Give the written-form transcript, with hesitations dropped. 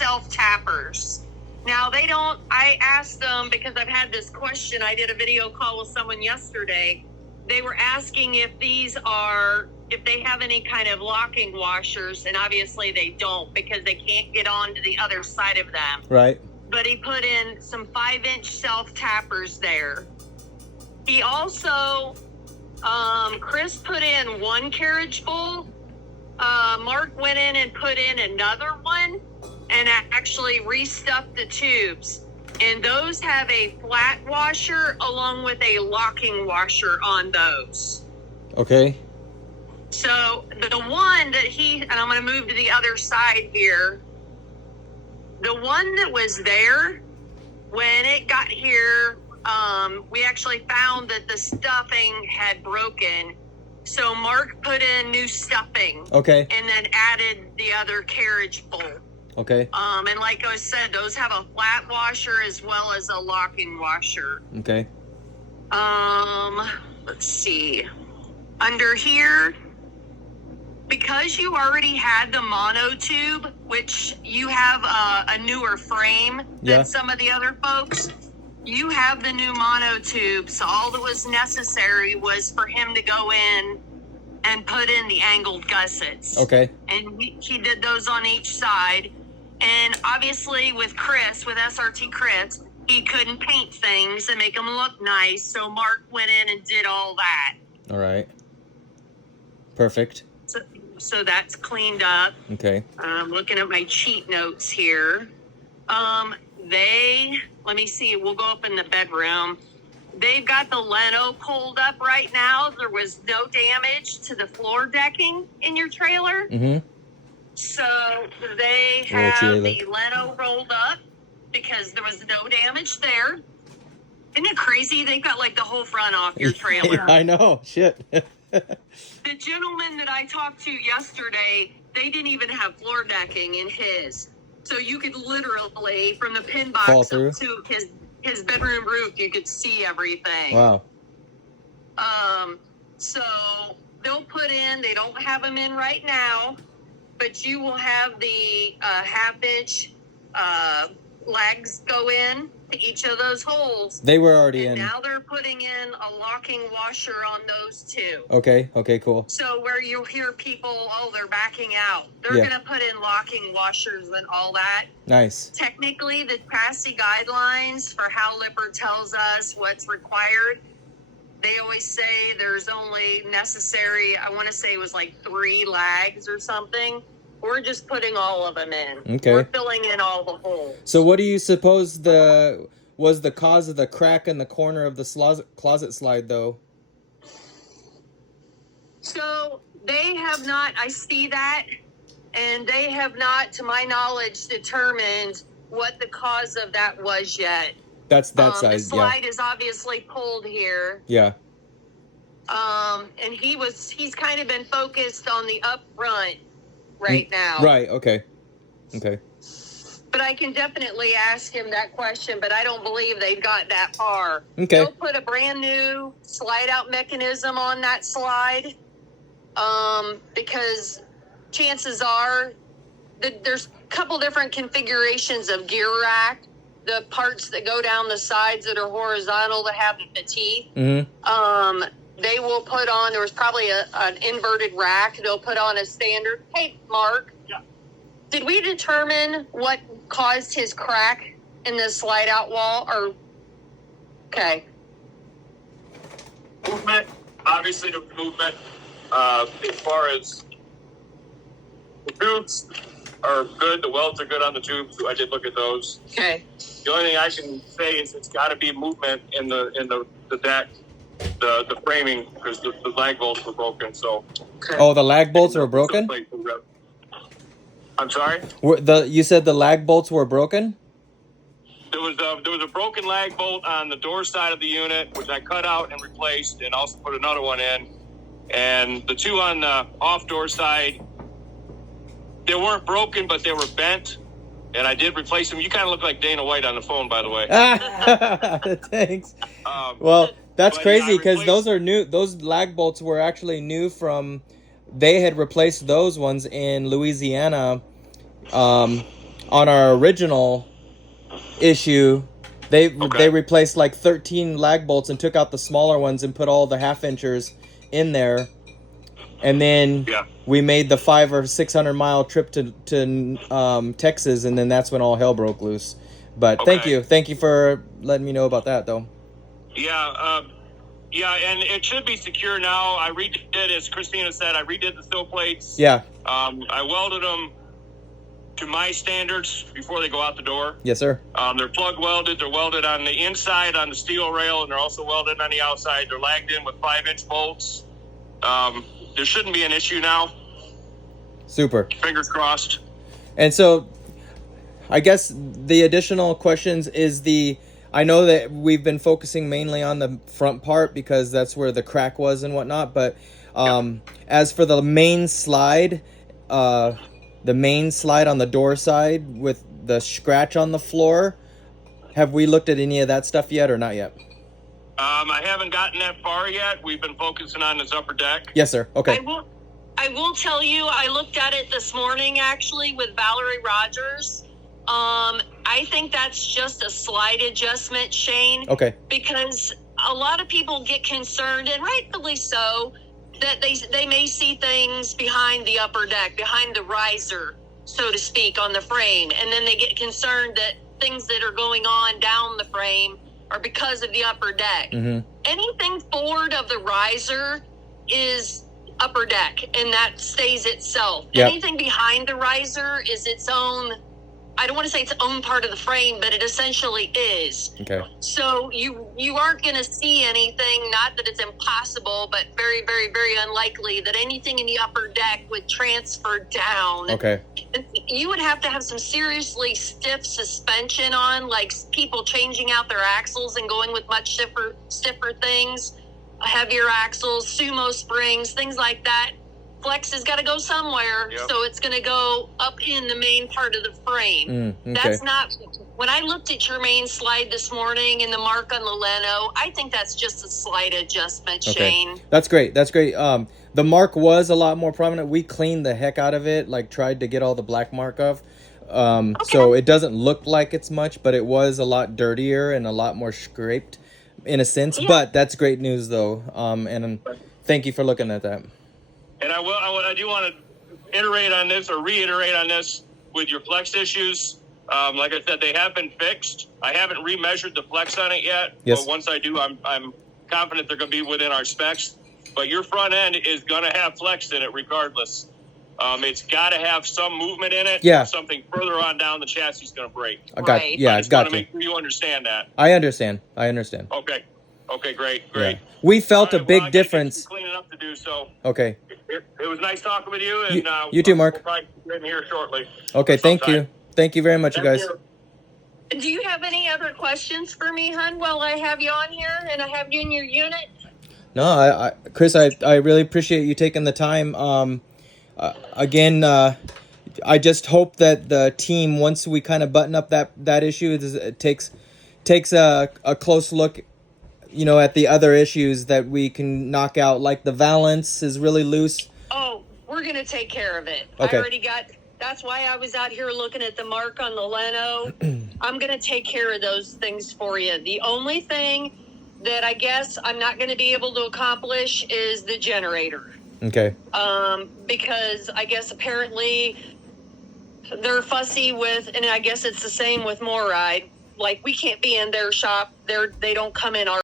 self-tappers. Now, they don't, I asked them because I've had this question. I did a video call with someone yesterday. They were asking if these are, if they have any kind of locking washers, and obviously they don't because they can't get on to the other side of them. Right. But he put in some 5-inch self-tappers there. He also, Chris put in one carriage bowl. Mark went in and put in another one and actually restuffed the tubes. And those have a flat washer along with a locking washer on those. Okay. So the one that and I'm going to move to the other side here. The one that was there, when it got here, we actually found that the stuffing had broken. So Mark put in new stuffing. Okay. And then added the other carriage bowl. Okay. And like I said, those have a flat washer as well as a locking washer. Okay. Let's see. Under here, because you already had the mono tube, which you have a newer frame than some of the other folks, you have the new mono tube. So all that was necessary was for him to go in and put in the angled gussets. Okay. And he did those on each side. And obviously with Chris, with SRT Chris, he couldn't paint things and make them look nice. So Mark went in and did all that. All right. Perfect. So that's cleaned up. Okay. I'm looking at my cheat notes here. Let me see, we'll go up in the bedroom. They've got the Leno pulled up right now. There was no damage to the floor decking in your trailer. Mm-hmm. So they have the Leno rolled up because there was no damage there. Isn't it crazy? They've got like the whole front off your trailer. I know. Shit. The gentleman that I talked to yesterday, they didn't even have floor decking in his. So you could literally, from the pin box up to his bedroom roof, you could see everything. Wow. So they'll put in, they don't have them in right now, but you will have the half-inch legs go in to each of those holes. They were already in. Now they're putting in a locking washer on those two. Okay. Okay, cool. So where you'll hear people, they're backing out. They're going to put in locking washers and all that. Nice. Technically, the chassis guidelines for how Lippert tells us what's required, they always say there's only necessary, I want to say it was like 3 lags or something. We're just putting all of them in. Okay. We're filling in all the holes. So what do you suppose was the cause of the crack in the corner of the closet slide, though? So they have not, I see that, and they have not, to my knowledge, determined what the cause of that was yet. That's that side, the slide is obviously pulled here. Yeah. And he's kind of been focused on the up front right now. Right, okay. Okay. But I can definitely ask him that question, but I don't believe they've got that far. Okay. They'll put a brand new slide out mechanism on that slide. Because chances are that there's a couple different configurations of gear rack. The parts that go down the sides that are horizontal that have the teeth. Mm-hmm. They will put on, there was probably an inverted rack. They'll put on a standard. Hey, Mark. Yeah. Did we determine what caused his crack in the slide out wall? Okay. Movement. Obviously, the movement. As far as the tubes are good, the welds are good on the tubes. I did look at those. Okay. The only thing I can say is it's got to be movement in the deck, the framing, because the lag bolts were broken. So. Okay. Oh, the lag bolts were broken? I'm sorry? You said the lag bolts were broken? There was a broken lag bolt on the door side of the unit, which I cut out and replaced, and also put another one in. And the two on the off door side, they weren't broken, but they were bent. And I did replace them. You kind of look like Dana White on the phone, by the way. Thanks. Well, that's crazy because those are new. Those lag bolts were actually new from. They had replaced those ones in Louisiana. on our original issue, they replaced like 13 lag bolts and took out the smaller ones and put all the 1/2 inchers in there. And then we made the 500 or 600 mile trip to Texas, and then that's when all hell broke loose. But thank you for letting me know about that, though. Yeah, and it should be secure now. I redid, as Christina said, I redid the sill plates. Yeah. I welded them to my standards before they go out the door. Yes, sir. They're plug welded. They're welded on the inside on the steel rail, and they're also welded on the outside. They're lagged in with 5-inch bolts. There shouldn't be an issue now. Super. Fingers crossed. And so, I guess the additional questions is I know that we've been focusing mainly on the front part because that's where the crack was and whatnot. But as for the main slide on the door side with the scratch on the floor, have we looked at any of that stuff yet or not yet? I haven't gotten that far yet. We've been focusing on this upper deck. Yes, sir. Okay. I will tell you, I looked at it this morning actually with Valerie Rogers. I think that's just a slight adjustment, Shane. Okay. Because a lot of people get concerned, and rightfully so, that they may see things behind the upper deck, behind the riser, so to speak, on the frame. And then they get concerned that things that are going on down the frame are because of the upper deck. Mm-hmm. Anything forward of the riser is upper deck, and that stays itself. Yep. Anything behind the riser is its own, I don't want to say its own part of the frame, but it essentially is. Okay. So you aren't going to see anything, not that it's impossible, but very, very, very unlikely that anything in the upper deck would transfer down. Okay. You would have to have some seriously stiff suspension on, like people changing out their axles and going with much stiffer things, heavier axles, sumo springs, things like that. Flex has got to go somewhere, so it's going to go up in the main part of the frame. Okay. That's not, when I looked at your main slide this morning and the mark on the Leno, I think that's just a slight adjustment, Shane. That's great. That's great. The mark was a lot more prominent. We cleaned the heck out of it, like tried to get all the black mark off. So it doesn't look like it's much, but it was a lot dirtier and a lot more scraped in a sense. Yeah. But that's great news, though. And thank you for looking at that. And I do want to iterate on this or reiterate on this with your flex issues. Like I said, they have been fixed. I haven't remeasured the flex on it yet. Yes. But once I do, I'm confident they're going to be within our specs. But your front end is going to have flex in it regardless. It's got to have some movement in it. Yeah. Something further on down the chassis is going to break. I got. Right. Yeah, I I just got want to you. make sure you understand that. I understand. Okay, great. Yeah. We felt a big I difference. got cleaning up to do, so Okay. it was nice talking with you. And you too, Mark. We'll probably be in here shortly. Okay, thank you. Thank you very much, you guys. Do you have any other questions for me, hon, while I have you on here and I have you in your unit? No, Chris, I really appreciate you taking the time. Again, I just hope that the team, once we kind of button up that issue, it takes a close look, at the other issues that we can knock out, like the valance is really loose. Oh, we're going to take care of it. Okay. I already that's why I was out here looking at the mark on the Leno. I'm going to take care of those things for you. The only thing that I guess I'm not going to be able to accomplish is the generator. Okay. Because I guess apparently they're fussy with, and I guess it's the same with MORryde. Like, we can't be in their shop. They don't come in our